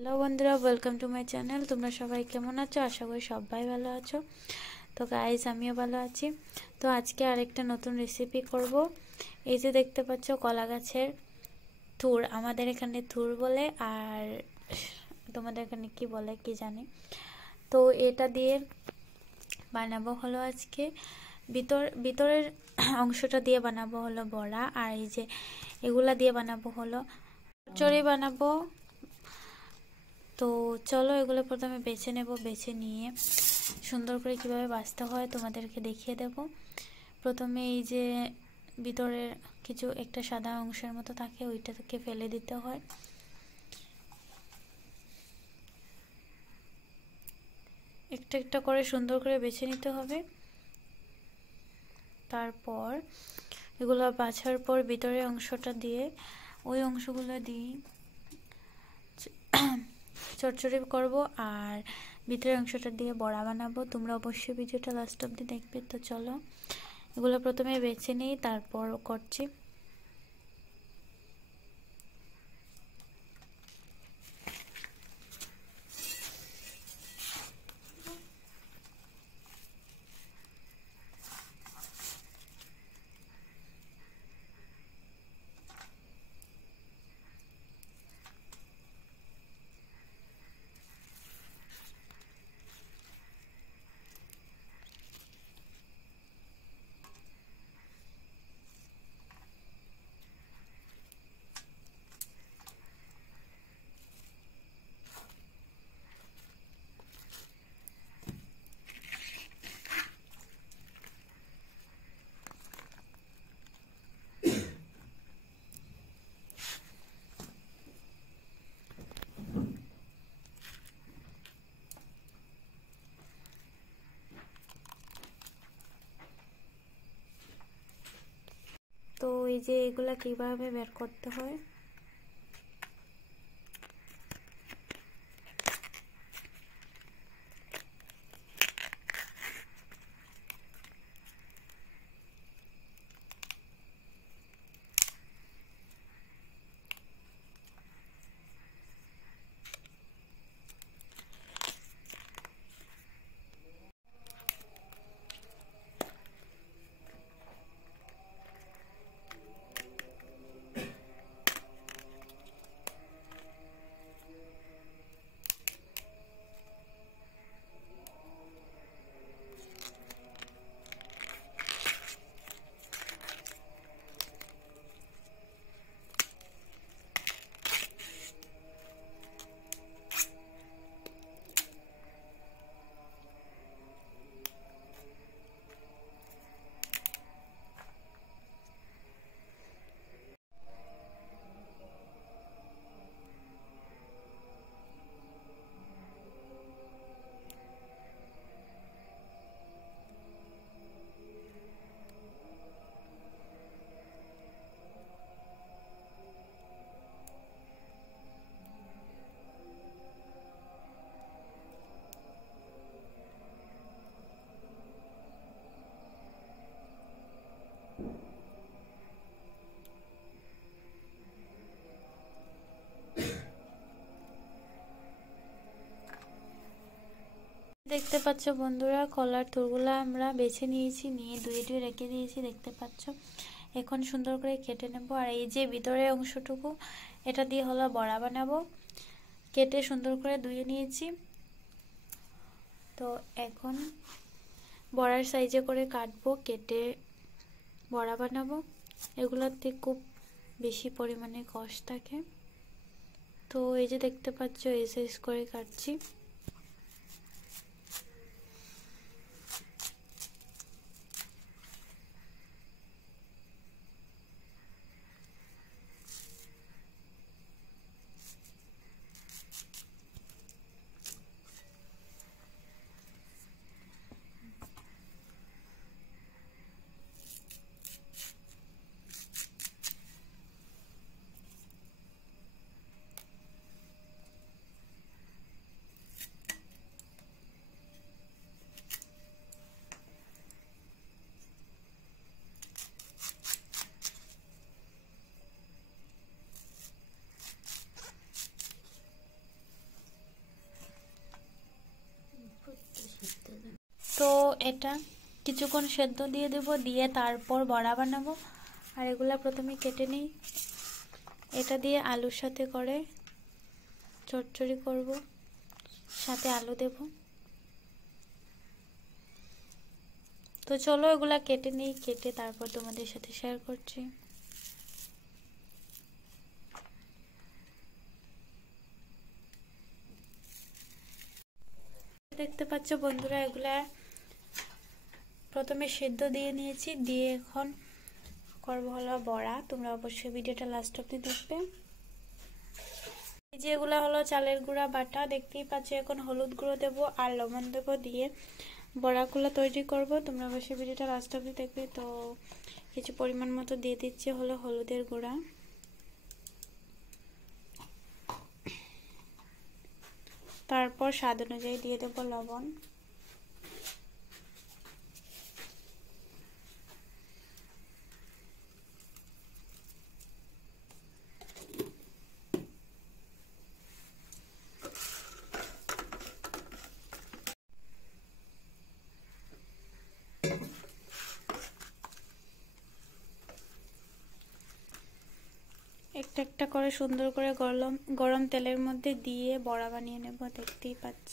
Hello বন্ধুরা, welcome to my channel. তোমরা সবাই কেমন আছো? আশা করি সবাই ভালো আছো। তো গাইজ, আমিও ভালো আছি। তো আজকে আরেকটা নতুন রেসিপি করব। এই যে দেখতে পাচ্ছ, কলা গাছের থুর, আমাদের এখানে থুর বলে, আর তোমাদের এখানে কি বলে কি জানি। তো এটা দিয়ে বানাবো হলো আজকে ভিতরের অংশটা দিয়ে বানাবো হলো বড়া, আর এই যে এগুলা দিয়ে বানাবো হলো চচ্চড়ি বানাবো। তো চলো এগুলো প্রথমে বেছে নেব, বেছে নিয়ে সুন্দর করে কিভাবে বাছতে হয় তোমাদেরকে দেখিয়ে দেব। প্রথমে এই যে ভিতরের কিছু একটা সাদা অংশের মতো থাকে, ওইটাকে ফেলে দিতে হয়। একটা একটা করে সুন্দর করে বেছে নিতে হবে। তারপর এগুলো বাছার পর ভিতরের অংশটা দিয়ে ওই অংশগুলো দিয়ে চচ্চড়ি করব, আর ভিতরের অংশটা দিয়ে বড়া বানাবো। তোমরা অবশ্যই ভিডিওটা লাস্ট অবধি দেখবে। তো চলো এগুলো প্রথমে বেছে নিই, তারপর করছি। তো এই যে এগুলা কিভাবে বের করতে হয়। দেখতে পাচ্ছ বন্ধুরা, কলার থুরগুলো আমরা বেছে নিয়েছি, নিয়ে ধুয়ে ধুয়ে রেখে দিয়েছি, দেখতে পাচ্ছ। এখন সুন্দর করে কেটে নেব। আর এই যে ভিতরের অংশটুকু, এটা দিয়ে হলো বড়া বানাবো। কেটে সুন্দর করে ধুয়ে নিয়েছি। তো এখন বড়ার সাইজে করে কাটবো, কেটে বড়া বানাবো। এগুলোতে খুব বেশি পরিমাণে কষ থাকে। তো এই যে দেখতে পাচ্ছ, এই সাইজ করে কাটছি। এটা কিছুক্ষণ সেদ্ধ দিয়ে দেব, দিয়ে তারপর বড়া বানাবো। আর এগুলা প্রথমে কেটে নিই। এটা দিয়ে আলুর সাথে করে চচ্চড়ি করব, সাথে আলু দেব। তো চলো এগুলা কেটে নিই, কেটে তারপর তোমাদের সাথে শেয়ার করছি। দেখতে পাচ্ছ বন্ধুরা, এগুলা প্রথমে সেদ্ধ দিয়ে নিয়েছি, দিয়ে এখন করবো হলো বড়া। তোমরা অবশ্যই ভিডিওটা লাস্ট অবধি দেখবে। এই যে এগুলা হলো চালের গুঁড়া বাটা, দেখতেই পাচ্ছ। এখন হলুদ গুঁড়ো দেবো আর লবণ দেবো, দিয়ে বড়াগুলো তৈরি করব। তোমরা অবশ্যই ভিডিওটা লাস্ট অবধি দেখবে। তো কিছু পরিমাণ মতো দিয়ে দিচ্ছি হলো হলুদের গুঁড়া, তারপর স্বাদ অনুযায়ী দিয়ে দেবো লবণ। একটা একটা করে সুন্দর করে গরম তেলের মধ্যে দিয়ে বড়া বানিয়ে নেব, দেখতেই পাচ্ছ।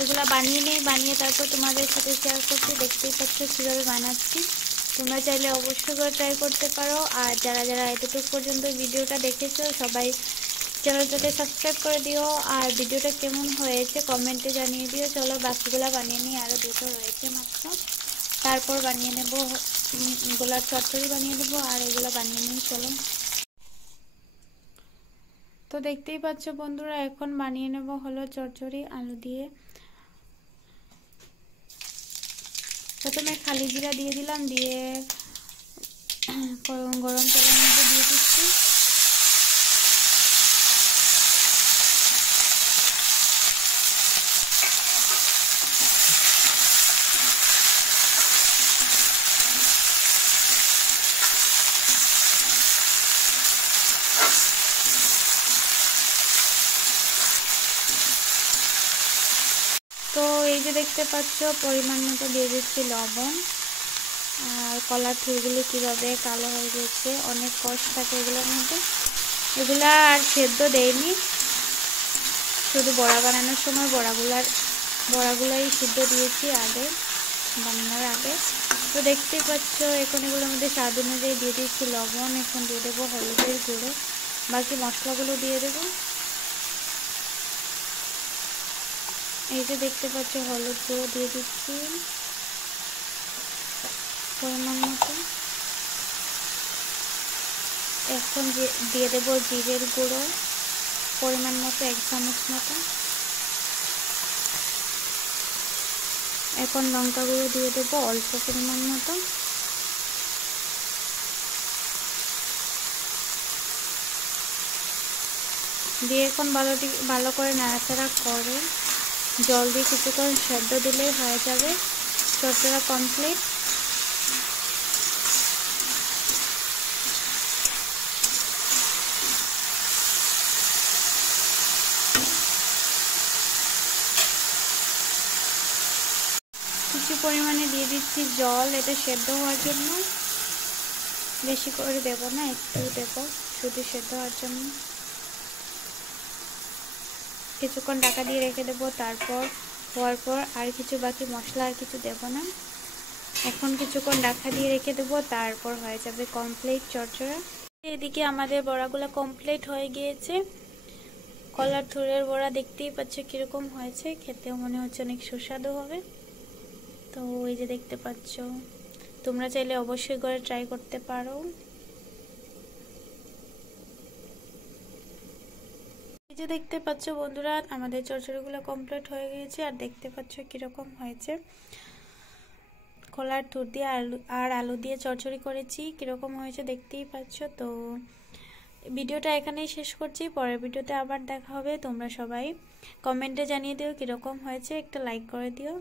এগুলা বানিয়ে নিই, বানিয়ে তারপর তোমাদের সাথে শেয়ার করছি। দেখতেই পাচ্ছ কীভাবে বানাচ্ছি। তোমরা চাইলে অবশ্যই করে ট্রাই করতে পারো। আর যারা যারা এতটুকু পর্যন্ত ভিডিওটা দেখেছো সবাই চ্যানেলটাকে সাবস্ক্রাইব করে দিও। আর ভিডিওটা কেমন হয়েছে কমেন্টে জানিয়ে দিও। চলো বাকিগুলো বানিয়ে নিই, আরও দুটো রয়েছে মাত্র। তারপর বানিয়ে নেব গোলাপ চচ্চড়ি বানিয়ে দেবো। আর এগুলো বানিয়ে নিই চলো। তো দেখতেই পাচ্ছ বন্ধুরা, এখন বানিয়ে নেব হলো চচ্চড়ি আলু দিয়ে। প্রথমে খালি জিরা দিয়ে দিলাম, দিয়ে গরম তেলের মধ্যে দিয়ে দিচ্ছি। তো এই যে দেখতে পাচ্ছ পরিমাণ মতো দিয়ে দিচ্ছি লবণ। আর কলার থুরগুলো কীভাবে কালো হয়ে গেছে, অনেক কষ্ট থাকে এগুলোর মধ্যে। এগুলা আর সেদ্ধ দেয়নি, শুধু বড়া বানানোর সময় বড়াগুলার বড়াগুলাই সিদ্ধ দিয়েছি আগে, বানানোর আগে। তো দেখতেই পাচ্ছ এখন এগুলোর মধ্যে স্বাদ অনুযায়ী দিয়ে দিচ্ছি লবণ, এখন দিয়ে দেবো হলুদের গুঁড়ো, বাকি মশলাগুলো দিয়ে দেবো। এই যে দেখতে পাচ্ছ হলুদ গুঁড়ো দিয়ে দিচ্ছি পরিমাণ মতো। এখন দিয়ে দেবো জিরের গুঁড়ো পরিমাণ মতো 1 চামচ মতো। এখন লঙ্কা গুঁড়ো দিয়ে দেবো অল্প পরিমাণ মতো। দিয়ে এখন ভালো করে নাড়াচাড়া করে জল দিয়ে কিছুক্ষণ সেদ্ধ দিলেই হয়ে যাবে চচ্চড়া কমপ্লিট। কিছু পরিমাণে দিয়ে দিচ্ছি জল, এটা সেদ্ধ হওয়ার জন্য, বেশি করে দেব না, একটু দেব শুধু সেদ্ধ হওয়ার জন্য। কিছুক্ষণ ঢাকা দিয়ে রেখে দেবো, তারপর হওয়ার পর আর কিছু বাকি মশলা আর কিছু দেব না। এখন কিছুক্ষণ ঢাকা দিয়ে রেখে দেবো, তারপর হয়ে যাবে কমপ্লিট চচ্চড়া। এদিকে আমাদের বড়াগুলো কমপ্লিট হয়ে গিয়েছে। কলার থুরের বড়া দেখতেই পাচ্ছ কিরকম হয়েছে, খেতেও মনে হচ্ছে অনেক সুস্বাদু হবে। তো এই যে দেখতে পাচ্ছ, তোমরা চাইলে অবশ্যই করে ট্রাই করতে পারো। এই যে দেখতে পাচ্ছ বন্ধুরা, আমাদের চচ্চড়িগুলো কমপ্লিট হয়ে গিয়েছে, আর দেখতে পাচ্ছ কিরকম হয়েছে। কলার থুর দিয়ে আলু দিয়ে চচ্চড়ি করেছি, কিরকম হয়েছে দেখতেই পাচ্ছ। তো ভিডিওটা এখানেই শেষ করছি, পরের ভিডিওতে আবার দেখা হবে। তোমরা সবাই কমেন্টে জানিয়ে দিও কিরকম হয়েছে, একটা লাইক করে দিও।